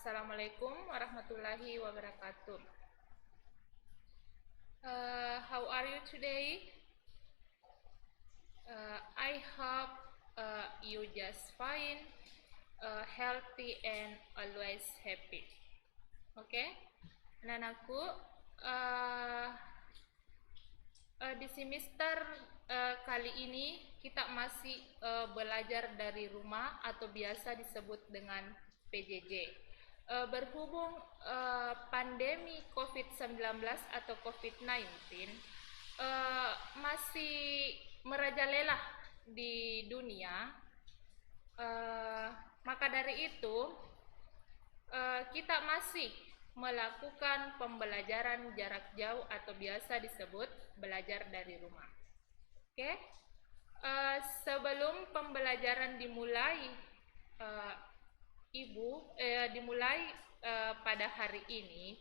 Assalamualaikum warahmatullahi wabarakatuh. How are you today? I hope you just fine, healthy and always happy. Oke, anak-anakku, di semester kali ini kita masih belajar dari rumah atau biasa disebut dengan PJJ. Berhubung pandemi COVID-19 atau COVID-19 masih merajalela di dunia, maka dari itu kita masih melakukan pembelajaran jarak jauh atau biasa disebut belajar dari rumah. Oke, sebelum pembelajaran dimulai, dimulai pada hari ini,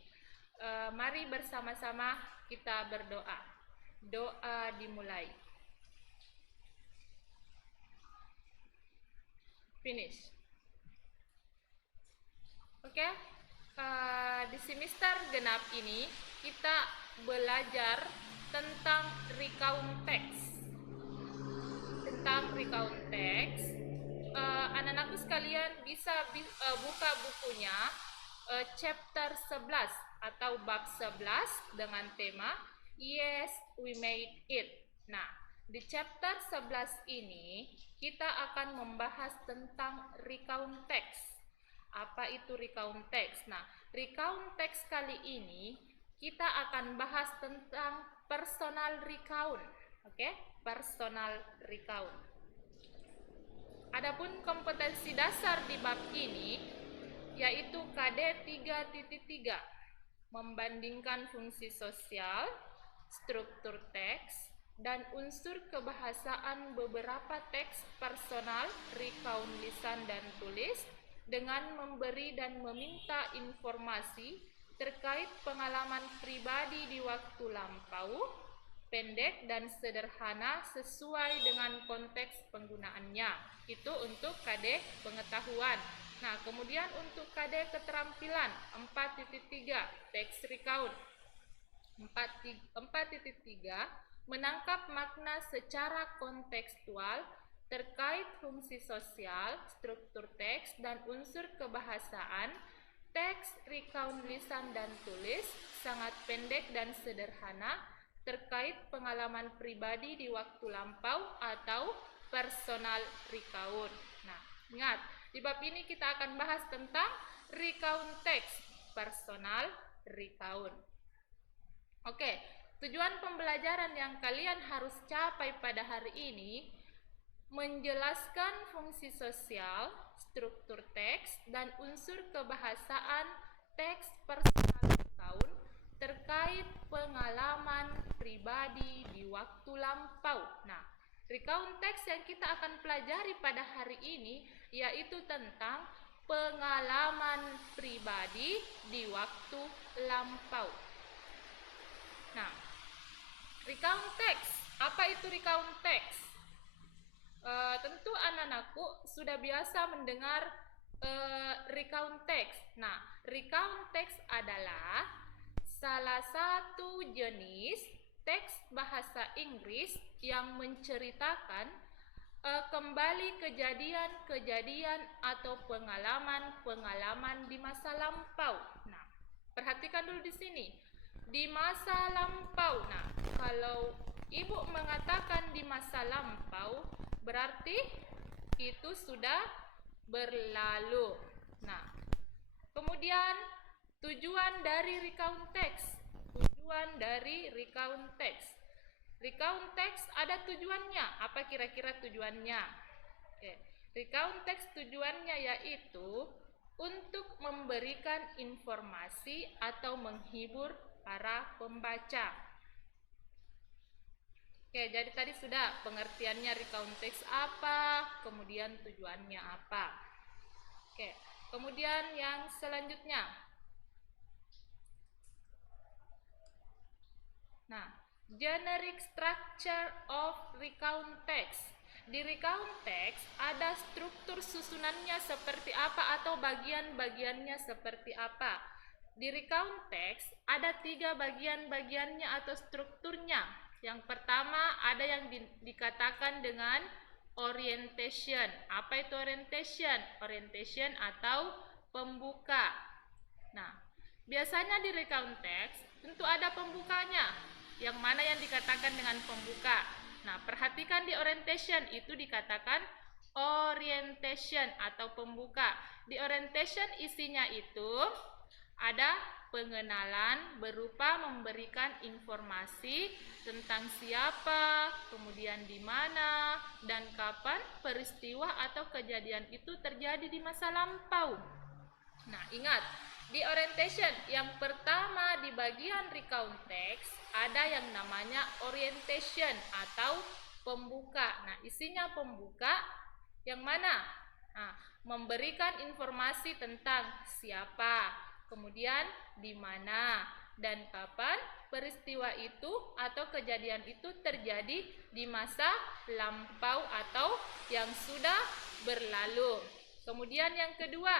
mari bersama-sama kita berdoa. Doa dimulai. Finish. Oke, di semester genap ini kita belajar tentang recount text. Anak-anakku sekalian bisa buka bukunya chapter 11 atau bab 11 dengan tema Yes, we made it. Nah, di chapter 11 ini kita akan membahas tentang recount text. Apa itu recount text? Nah, recount text kali ini kita akan bahas tentang personal recount. Oke, personal recount. Adapun kompetensi dasar di bab ini yaitu KD 3.3, membandingkan fungsi sosial, struktur teks, dan unsur kebahasaan beberapa teks personal, recount lisan dan tulis, dengan memberi dan meminta informasi terkait pengalaman pribadi di waktu lampau, pendek dan sederhana sesuai dengan konteks penggunaannya. Itu untuk KD pengetahuan. Nah, kemudian untuk KD keterampilan 4.3 text recount. 4.3 menangkap makna secara kontekstual terkait fungsi sosial, struktur teks, dan unsur kebahasaan, teks recount lisan dan tulis, sangat pendek dan sederhana, terkait pengalaman pribadi di waktu lampau atau personal recount. Nah, ingat, di bab ini kita akan bahas tentang recount teks, personal recount. Oke, tujuan pembelajaran yang kalian harus capai pada hari ini menjelaskan fungsi sosial, struktur teks, dan unsur kebahasaan teks personal recount terkait pengalaman pribadi di waktu lampau. Nah, recount teks yang kita akan pelajari pada hari ini yaitu tentang pengalaman pribadi di waktu lampau. Nah, recount teks. Apa itu recount teks? Tentu anak-anakku sudah biasa mendengar recount teks. Nah, recount teks adalah salah satu jenis teks bahasa Inggris yang menceritakan kembali kejadian-kejadian atau pengalaman-pengalaman di masa lampau. Nah, perhatikan dulu di sini. Di masa lampau. Nah, kalau ibu mengatakan di masa lampau, berarti itu sudah berlalu. Nah, kemudian tujuan dari recount text. Tujuan dari recount text. Recount text ada tujuannya. Apa kira-kira tujuannya? Oke. Recount text tujuannya yaitu untuk memberikan informasi atau menghibur para pembaca. Oke, jadi tadi sudah pengertiannya recount text apa, kemudian tujuannya apa. Oke, kemudian yang selanjutnya. Nah, generic structure of recount text. Di recount text ada struktur susunannya seperti apa atau bagian-bagiannya seperti apa? Di recount text ada 3 bagian-bagiannya atau strukturnya. Yang pertama ada yang dikatakan dengan orientation. Apa itu orientation? Orientation atau pembuka. Nah, biasanya di recount text tentu ada pembukanya. Yang mana yang dikatakan dengan pembuka? Nah, perhatikan di orientation itu dikatakan orientation atau pembuka. Di orientation isinya itu ada pengenalan berupa memberikan informasi tentang siapa, kemudian di mana, dan kapan peristiwa atau kejadian itu terjadi di masa lampau. Nah, ingat, di orientation yang pertama di bagian recount text ada yang namanya orientation atau pembuka. Nah, isinya pembuka yang mana? Nah, memberikan informasi tentang siapa, kemudian di mana, dan kapan peristiwa itu atau kejadian itu terjadi di masa lampau atau yang sudah berlalu. Kemudian yang kedua,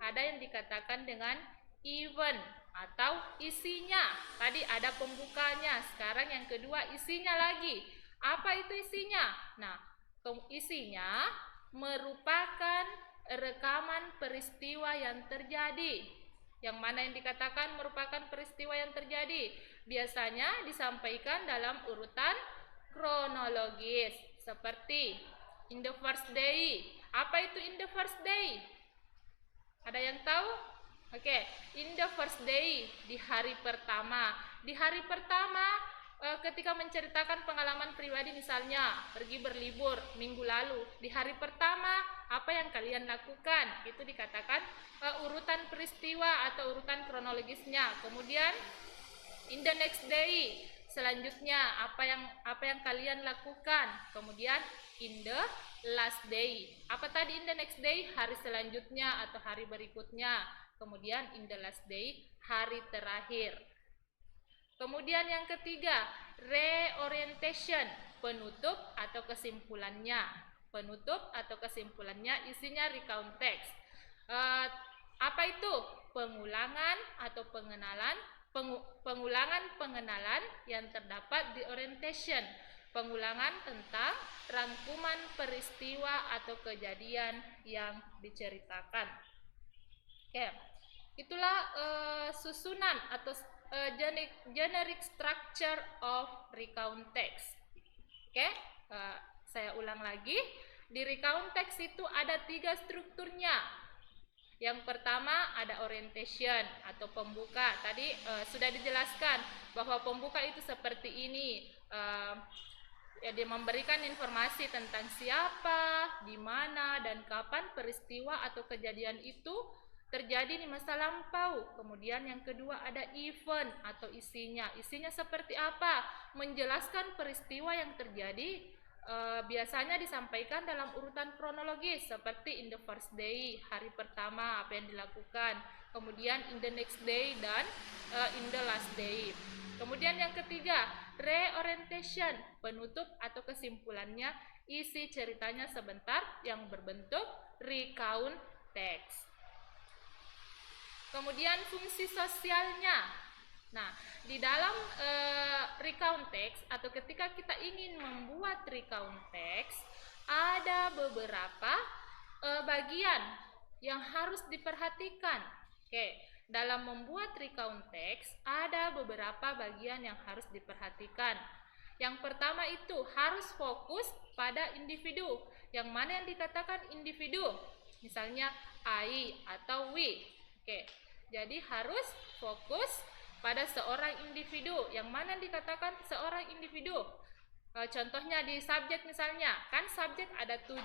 ada yang dikatakan dengan event atau isinya. Tadi ada pembukanya, sekarang yang kedua isinya lagi. Apa itu isinya? Nah, isinya merupakan rekaman peristiwa yang terjadi. Yang mana yang dikatakan merupakan peristiwa yang terjadi? Biasanya disampaikan dalam urutan kronologis, seperti in the first day. Apa itu in the first day? Ada yang tahu? Oke, in the first day, di hari pertama. Di hari pertama, ketika menceritakan pengalaman pribadi, misalnya pergi berlibur minggu lalu, di hari pertama apa yang kalian lakukan? Itu dikatakan urutan peristiwa atau urutan kronologisnya. Kemudian in the next day, selanjutnya apa yang kalian lakukan? Kemudian in the last day. Apa tadi in the next day? Hari selanjutnya atau hari berikutnya. Kemudian in the last day, hari terakhir. Kemudian yang ketiga, reorientation, penutup atau kesimpulannya. Penutup atau kesimpulannya isinya recount text. Apa itu? Pengulangan atau pengulangan pengenalan yang terdapat di orientation. Pengulangan tentang rangkuman peristiwa atau kejadian yang diceritakan. Oke, itulah susunan atau generic structure of recount text. Oke, saya ulang lagi. Di recount text itu ada 3 strukturnya. Yang pertama ada orientation atau pembuka. Tadi sudah dijelaskan bahwa pembuka itu seperti ini. Dia memberikan informasi tentang siapa, di mana, dan kapan peristiwa atau kejadian itu terjadi di masa lampau. Kemudian yang kedua ada event atau isinya. Isinya seperti apa? Menjelaskan peristiwa yang terjadi, biasanya disampaikan dalam urutan kronologis seperti in the first day, hari pertama apa yang dilakukan, kemudian in the next day, dan in the last day. Kemudian yang ketiga, reorientation, penutup atau kesimpulannya, isi ceritanya sebentar yang berbentuk recount text. Kemudian fungsi sosialnya. Nah, di dalam recount text atau ketika kita ingin membuat recount text, ada beberapa bagian yang harus diperhatikan. Oke, dalam membuat recount text ada beberapa bagian yang harus diperhatikan. Yang pertama itu harus fokus pada individu. Yang mana yang dikatakan individu? Misalnya I atau we. Oke, jadi harus fokus pada seorang individu. Yang mana yang dikatakan seorang individu? Contohnya di subjek misalnya, kan subjek ada 7,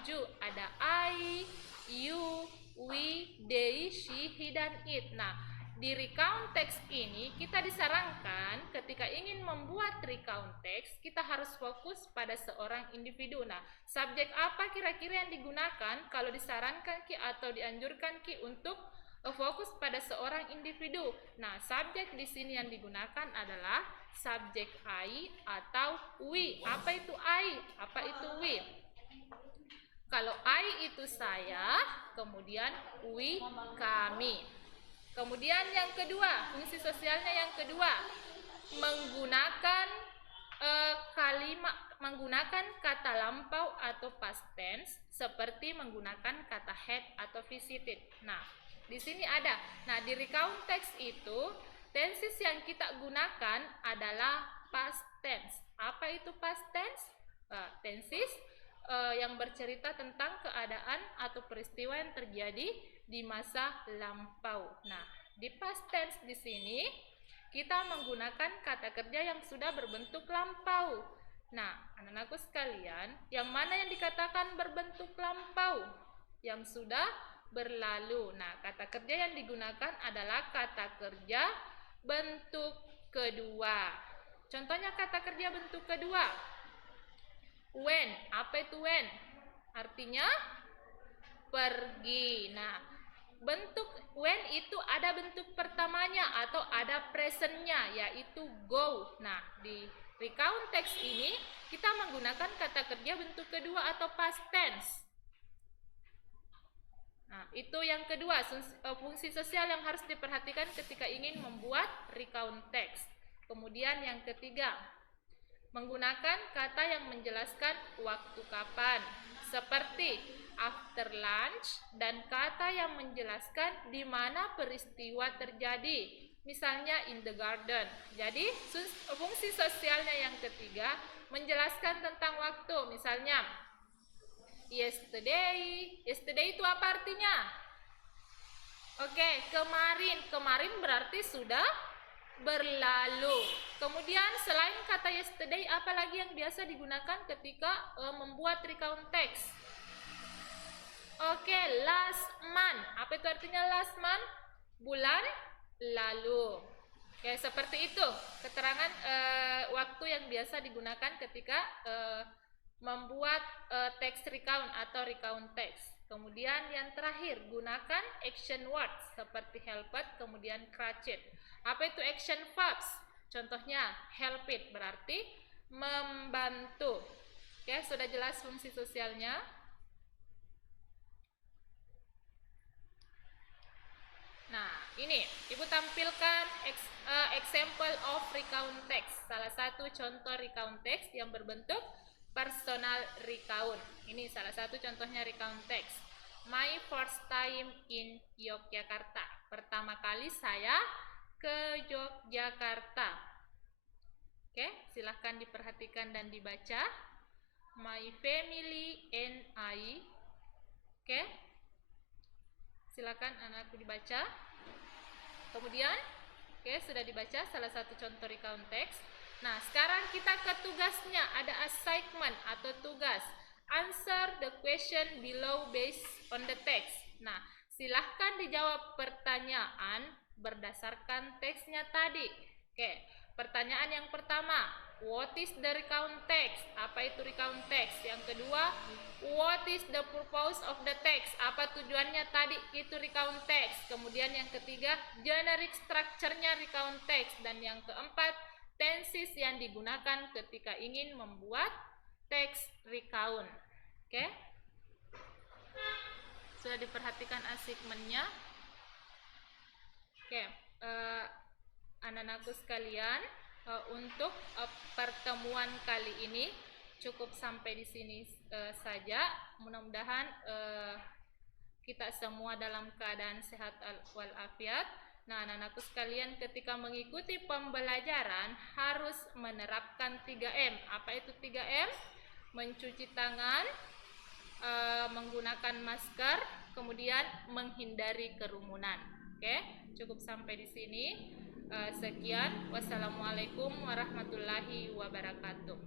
ada I, you, we, they, she, he, dan it. Nah, di recount text ini kita disarankan ketika ingin membuat recount text, kita harus fokus pada seorang individu. Nah, subjek apa kira-kira yang digunakan kalau disarankan Ki atau dianjurkan Ki untuk fokus pada seorang individu? Nah, subjek di sini yang digunakan adalah subjek I atau we. Apa itu I? Apa itu we? Kalau I itu saya, kemudian we, kami. Kemudian yang kedua, fungsi sosialnya yang kedua, menggunakan menggunakan kata lampau atau past tense seperti menggunakan kata had atau visited. Nah, di sini ada. Nah, di recount text itu tenses yang kita gunakan adalah past tense. Apa itu past tense? Tenses yang bercerita tentang keadaan atau peristiwa yang terjadi di masa lampau. Nah, di past tense di sini kita menggunakan kata kerja yang sudah berbentuk lampau. Nah, anak-anakku sekalian, yang mana yang dikatakan berbentuk lampau? Yang sudah berlalu. Nah, kata kerja yang digunakan adalah kata kerja bentuk kedua. Contohnya kata kerja bentuk kedua. When. Apa itu when? Artinya pergi. Nah, bentuk when itu ada bentuk pertamanya atau ada presentnya, yaitu go. Nah, di recount text ini kita menggunakan kata kerja bentuk kedua atau past tense. Nah, itu yang kedua, fungsi sosial yang harus diperhatikan ketika ingin membuat recount text. Kemudian yang ketiga, menggunakan kata yang menjelaskan waktu kapan, seperti after lunch, dan kata yang menjelaskan di mana peristiwa terjadi, misalnya in the garden. Jadi fungsi sosialnya yang ketiga menjelaskan tentang waktu, misalnya yesterday. Yesterday itu apa artinya? Oke, kemarin berarti sudah berlalu. Kemudian selain kata yesterday, apa lagi yang biasa digunakan ketika membuat recount text? Oke, last month. Apa itu artinya last month? Bulan lalu. Oke, seperti itu keterangan waktu yang biasa digunakan ketika membuat text recount atau recount text. Kemudian yang terakhir, gunakan action words seperti help it, kemudian crouch it. Apa itu action verbs? Contohnya help it berarti membantu. Oke, sudah jelas fungsi sosialnya? Nah, ini Ibu tampilkan example of recount text. Salah satu contoh recount text yang berbentuk personal recount. Ini salah satu contohnya recount text. My first time in Yogyakarta. Pertama kali saya ke Yogyakarta. Oke, silahkan diperhatikan dan dibaca. My family and I. Oke, silakan anakku dibaca. Kemudian, oke, sudah dibaca salah satu contoh recount text. Nah, sekarang kita ke tugasnya. Ada assignment atau tugas. Answer the question below based on the text. Nah, silahkan dijawab pertanyaan berdasarkan teksnya tadi. Oke, pertanyaan yang pertama, what is the recount text? Apa itu recount text? Yang kedua, what is the purpose of the text? Apa tujuannya tadi itu recount text? Kemudian yang ketiga, generic structure-nya recount text. Dan yang keempat, tenses yang digunakan ketika ingin membuat text recount. Oke? Sudah diperhatikan assignment-nya? Oke, anak-anakku sekalian, untuk pertemuan kali ini cukup sampai di sini saja. Mudah-mudahan kita semua dalam keadaan sehat walafiat. Nah, anak-anakku sekalian, ketika mengikuti pembelajaran harus menerapkan 3M. Apa itu 3M? Mencuci tangan, menggunakan masker, kemudian menghindari kerumunan. Oke, cukup sampai di sini. Sekian, wassalamualaikum warahmatullahi wabarakatuh.